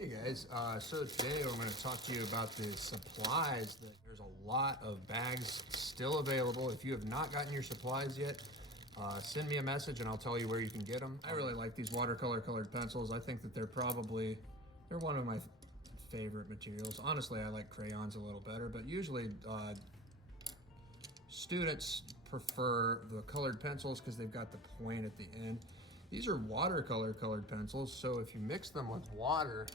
Hey guys, so today I'm going to talk to you about the supplies. There's a lot of bags still available. If you have not gotten your supplies yet, send me a message and I'll tell you where you can get them. I really like these watercolor colored pencils. I think that they're one of my favorite materials. Honestly, I like crayons a little better, but usually students prefer the colored pencils because they've got the point at the end. These are watercolor colored pencils, so if you mix them with water,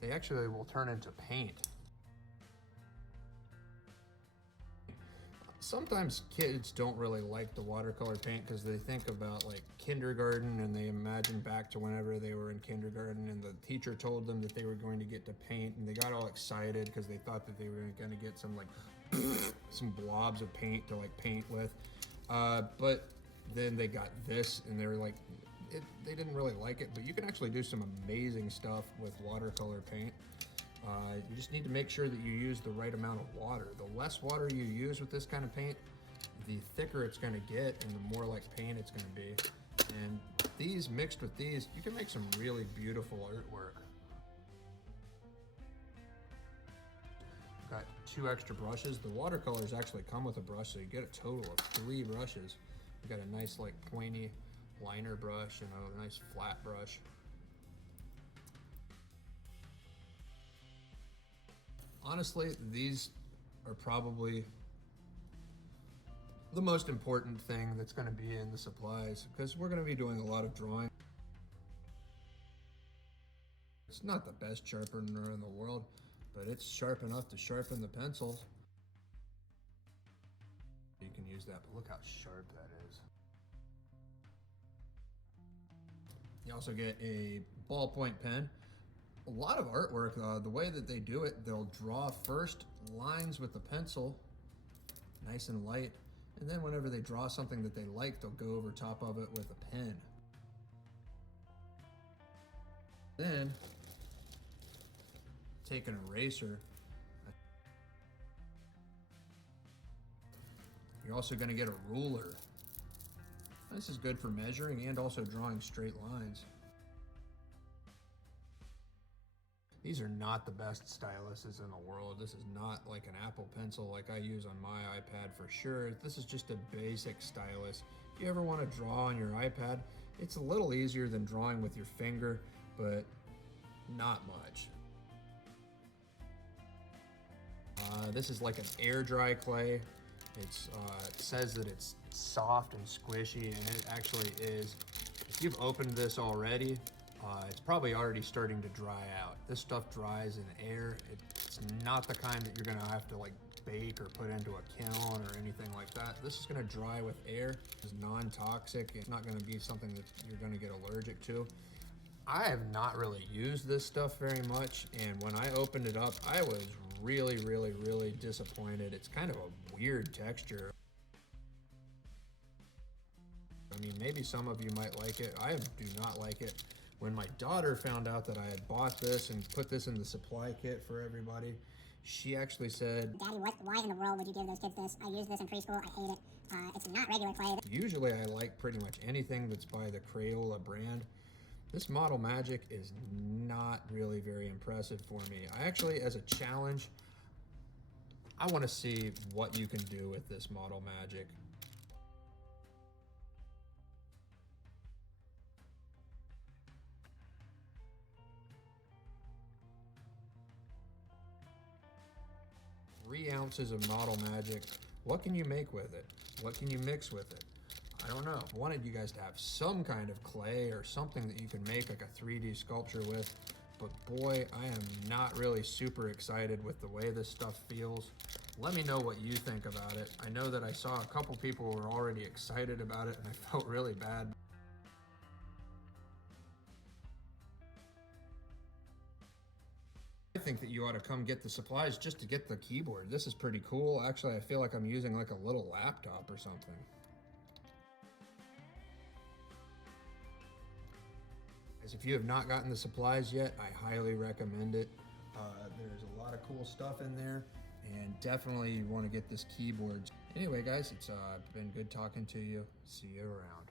they actually will turn into paint. Sometimes kids don't really like the watercolor paint because they think about like kindergarten and they imagine back to whenever they were in kindergarten and the teacher told them that they were going to get to paint and they got all excited because they thought that they were going to get some like some blobs of paint to like paint with. But then they got this and they were like, they didn't really like it, but you can actually do some amazing stuff with watercolor paint. You just need to make sure that you use the right amount of water. The less water you use with this kind of paint, the thicker it's going to get and the more like paint it's going to be. And these mixed with these, you can make some really beautiful artwork. I've got 2 extra brushes. The watercolors actually come with a brush, so you get a total of 3 brushes. We've got a nice like pointy liner brush and a nice flat brush. Honestly, these are probably the most important thing that's going to be in the supplies because we're going to be doing a lot of drawing. It's not the best sharpener in the world, but it's sharp enough to sharpen the pencils. You can use that, but look how sharp that is. You also get a ballpoint pen. A lot of artwork, the way that they do it, they'll draw first lines with the pencil, nice and light, and then whenever they draw something that they like, they'll go over top of it with a pen. Then, take an eraser. You're also going to get a ruler. This is good for measuring and also drawing straight lines. These are not the best styluses in the world. This is not like an Apple Pencil like I use on my iPad for sure. This is just a basic stylus. If you ever want to draw on your iPad, it's a little easier than drawing with your finger, but not much. This is like an air dry clay. It says that it's soft and squishy, and it actually is. If you've opened this already, it's probably already starting to dry out. This stuff dries in air. It's not the kind that you're gonna have to like bake or put into a kiln or anything like that. This is gonna dry with air. It's non-toxic. It's not gonna be something that you're gonna get allergic to. I have not really used this stuff very much, and when I opened it up, I was really disappointed. It's kind of a weird texture. I mean, maybe some of you might like it. I do not like it. When my daughter found out that I had bought this and put this in the supply kit for everybody, she actually said, "Daddy, why in the world would you give those kids this? I use this in preschool, I hate it. It's not regular clay." Usually I like pretty much anything that's by the Crayola brand. This Model Magic is not really very impressive for me. I actually, as a challenge, I want to see what you can do with this Model Magic. Three ounces of Model Magic. What can you make with it? What can you mix with it? I don't know. I wanted you guys to have some kind of clay or something that you can make like a 3D sculpture with, but boy, I am not really super excited with the way this stuff feels. Let me know what you think about it. I know that I saw a couple people who were already excited about it and I felt really bad. I think that you ought to come get the supplies just to get the keyboard. This is pretty cool. Actually, I feel like I'm using like a little laptop or something. If you have not gotten the supplies yet, I highly recommend it. There's a lot of cool stuff in there, and definitely you want to get this keyboard. Anyway, guys, it's been good talking to you. See you around.